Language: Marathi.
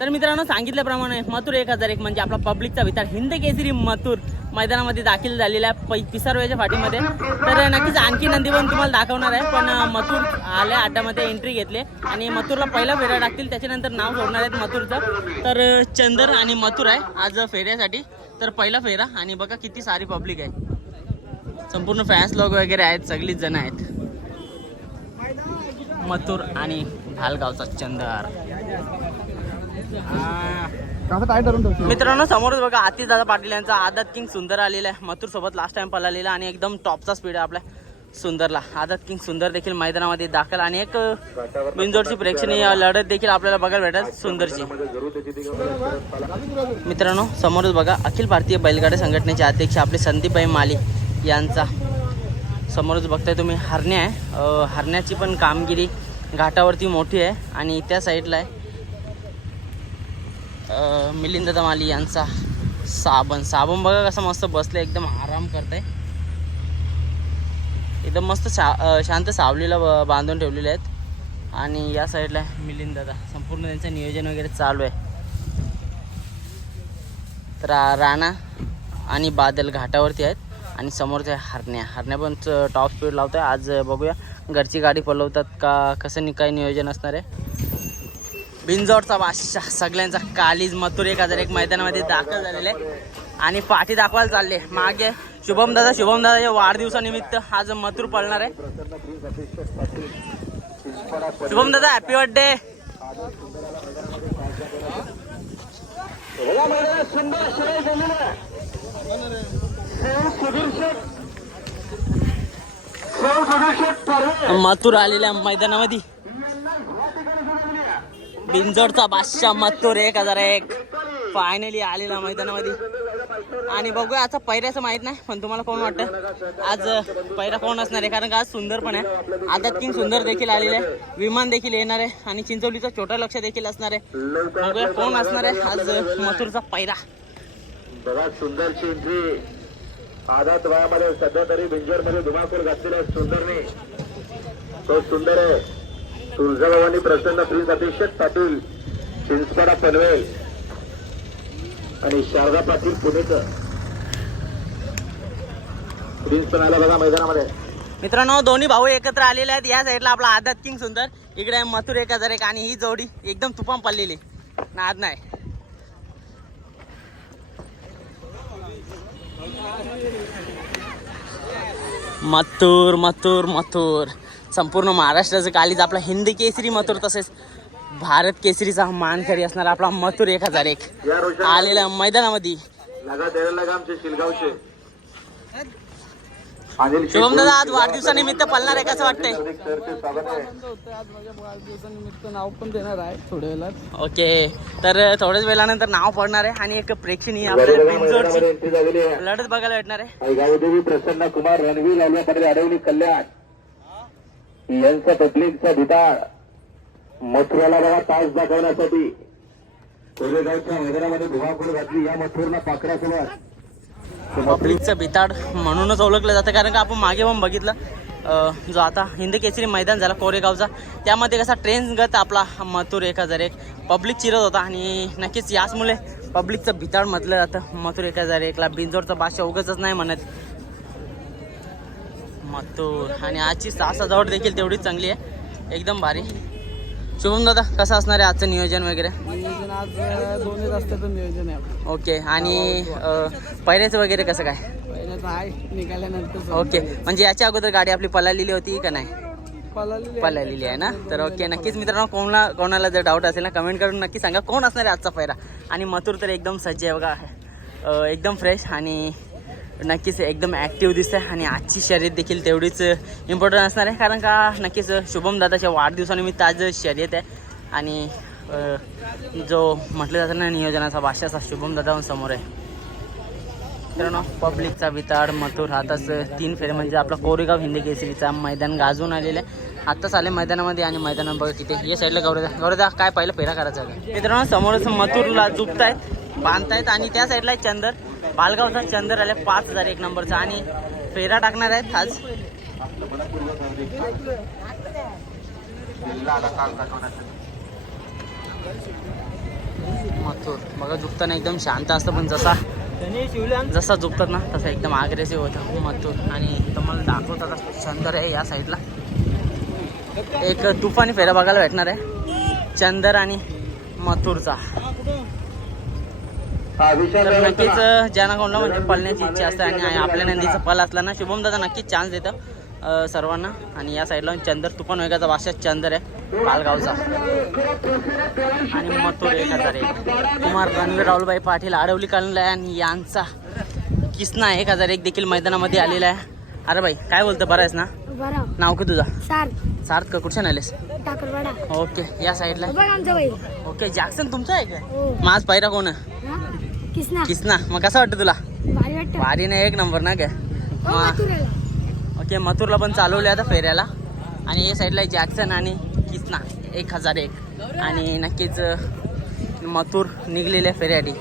तर मित्रांनो सांगितल्याप्रमाणे मथुर एक हजार एक म्हणजे आपला पब्लिकचा विचार. हिंद केसरी मथुर मैदानामध्ये दाखल झालेला आहे पै पिसारवेच्या फाटीमध्ये. तर नक्कीच आणखी नंदी पण तुम्हाला दाखवणार आहे पण मथुर आल्या अड्ड्यामध्ये एंट्री घेतली आणि मथुरला पहिला फेरा टाकतील त्याच्यानंतर नाव सोडणार आहेत मथुरचं. तर चंदर आणि मथुर आहे आज फेऱ्यासाठी. तर पहिला फेरा आणि बघा किती सारी पब्लिक आहे. संपूर्ण फॅन्स लोक वगैरे आहेत सगळीच जण आहेत. मथुर आणि ढालगावचा चंदर. कसं काय ठरवून ठेवतो मित्रांनो समोरच बघा आतिश दादा पाटील यांचा आदत किंग सुंदर आलेला आहे. मथुर सोबत लास्ट टाइम पळालेला आणि एकदम टॉपचा स्पीड आहे आपल्या सुंदरला. आदत किंग सुंदर देखील मैदानामध्ये दाखल आणि एक अं, प्रेक्षणीय लढत देखील आपल्याला बघायला भेटत सुंदरची. मित्रांनो समोरच बघा अखिल भारतीय बैलगाड्या संघटनेचे अध्यक्ष आपले संदीपभाई माली यांचा. समोरच बघताय तुम्ही हरण्या आहे. हरण्याची पण कामगिरी घाटावरती मोठी आहे आणि त्या साईडला आहे. मिलिंद माली यांचा साबण. साबण बघा कसं मस्त बसलं एकदम आराम करताय. एकदम मस्त शा शांत सावलीला बांधून ठेवलेले आहेत. आणि या साईडला मिलिंद दादा. संपूर्ण त्यांचं नियोजन वगैरे चालू आहे. तर राणा आणि बादल घाटावरती आहेत. आणि समोरच्या हरण्या. हरण्या पण टॉप स्पीड लावतोय. आज बघूया घरची गाडी पलवतात का कसं नि काय नियोजन असणार आहे. बिंजोडचा बादशाह सगळ्यांचा कालीज मथुर एक हजार एक मैदानामध्ये दाखल झालेले. आहे आणि पाठी दाखवायला चालले. मागे शुभम दादा शुभम दादाच्या वाढदिवसानिमित्त आज मथुर पळणार आहे. शुभम दादा हॅपी बर्थडे मथुर आलेल्या मैदानामध्ये. बिंजोडचा बादशाह मथुर एक हजार एक. फायनली आलेला मैदानामध्ये. आणि बघूया आता पैऱ्याचं माहीत नाही पण तुम्हाला कोण वाटतं? आज पैरा कोण असणार आहे? कारण का आज सुंदर पण आहे. आता किंग सुंदर देखील आलेले आहे. विमान देखील येणार आहे. आणि चिंचोलीचा छोटा लक्ष देखील असणार आहे. बघूया कोण असणार आहे आज मथुरचा पैरा बघा सुंदरची एंट्री आदात वयामध्ये सध्या तरी बिंजरमध्ये घातलेला आहे सुंदरने. तो सुंदर आहे. तुळजाभवानी प्रसन्न प्रिन्स अभिषेक पाटील चिंचपाडा पनवेल आणि शारदा पाटील पुणेकर. प्रिन्स पण आला बघा मैदानामध्ये. मित्रांनो दोन्ही भाऊ एकत्र आलेले आहेत. या साईडला आपला आदत किंग सुंदर इकडे मथुर एक हजार एक आणि ही जोडी एकदम तुपाम पडलेली. नाद नाही. मथुर मथुर मथुर. संपूर्ण महाराष्ट्राचं कालीज आपला हिंदी केसरी मथुर तसेच भारत केसरीचा मानकरी असणार आपला मथुर एक हजार एक आलेल्या मैदानामध्ये शुभम दादा आज वाढदिवसानिमित्त पळणार आहे कसं वाटतंय नाव पण देणार आहे थोड्या वेळात ओके तर थोड्याच वेळानंतर नाव पडणार आहे आणि एक प्रेक्षणीय लढत बघायला भेटणार आहे प्रसन्न कुमार रणवीर अडवली कल्याण यांचा पब्लिकचा भिताळ मथुराला बघा तास दाखवण्यासाठी. कोरेगावच्या मैदानामध्ये धुमाकूळ घातली या मथुरला पाकड्यासोबत. पब्लिकचं बिताड म्हणूनच ओळखलं जातं कारण का आपण मागे पण बघितलं जो आता हिंद केसरी मैदान झाला कोरेगावचा त्यामध्ये कसा ट्रेन गत आपला मथुर एक हजार एक. पब्लिक चिरत होता आणि नक्कीच याचमुळे पब्लिकचं भिताड म्हटलं जातं मथुर एक हजार एकला. बिंजोडचा भाषा उगच नाही म्हणत. मथुर. आणि आजची सहा सजावट देखील तेवढीच चांगली आहे. एकदम भारी. शुभम दादा कसं असणार आहे आजचं नियोजन वगैरे? नियोजन आज दोन्ही रस्त्याचं नियोजन आहे ओके. आणि अं, पहिल्याचं वगैरे कसं काय? पहिल्याच आहे निघाल्यानंतर ओके. म्हणजे याच्या अगोदर गाडी आपली पळालेली होती का नाही? पळालेली आहे. ना? तर ओके नक्कीच मित्रांनो कोणाला कोणाला जर डाऊट असेल ना कमेंट करून नक्की सांगा कोण असणार आहे आजचा पहिरा. आणि मथुर तर एकदम सज्ज आहे बघा. एकदम फ्रेश आणि नक्कीच एकदम ॲक्टिव्ह दिसत आहे आणि आजची शर्यत देखील तेवढीच इम्पॉर्टंट असणार आहे. कारण का नक्कीच शुभम दादाच्या वाढदिवसानिमित्त आज शर्यत आहे. आणि जो म्हटलं जातं ना नियोजनाचा भाषाचा शुभम दादा समोर आहे. मित्रांनो पब्लिकचा विताड मथुर आताच तीन फेरे म्हणजे आपला कोरेगाव हिंदी केसरीचा मैदान गाजून आलेलं आहे. आत्ताच आले मैदानामध्ये आणि मैदानात बघा तिथे या साईडला गौरदा गौरदा काय पहिलं फेरा करायचा मित्रांनो समोरच मथुरला झुपतायत बांधतायत आणि त्या साईडला आहे चंदर. पालगावचा चंदर आले पाच हजार एक नंबरचा आणि फेरा टाकणार आहेत आज. मथुर. बघा झुकताना एकदम शांत असतं पण जसा जसा झुकतात ना तसा एकदम अग्रेसिव्ह होता. हो, मथुर. आणि तुम्हाला दाखवतात असं चंदर आहे या साईडला एक तुफानी फेरा बघायला भेटणार आहे. चंदर आणि मथुरचा. तर नक्कीच ज्यांना कोणाला म्हणजे पळण्याची इच्छा असते आणि आपल्या नंदीचा पल असला ना शुभम दादा नक्कीच चान्स देतं सर्वांना. आणि या साईडला चंदर तुफान वेगाचा भाषा चंदर आहे पालगावचा. आणि मथुर एक हजार एक कुमार रणवीर राहुलबाई पाटील आडवली कालला आहे आणि यांचा किसना एक हजार एक देखील मैदानामध्ये आलेला आहे. अरे बाई काय बोलतं बरं आहेस ना? बरं. नाव का तुझा? सार सार्थ का कुठच्या आलेस ओके या साईडला ओके जॅक्सन तुमचं आहे काय? हो. माझ पायरा कोण आहे? किसना? किसना. मग कसं वाटतं तुला? भारी वाटतं. वारीने एक नंबर ना काय हो. ओके मथुरला पण चालवले आता फेऱ्याला. आणि हे साईडला जॅक्सन आणि किसना. एक हजार एक. आणि नक्कीच मथुर निघलेले फेऱ्यासाठी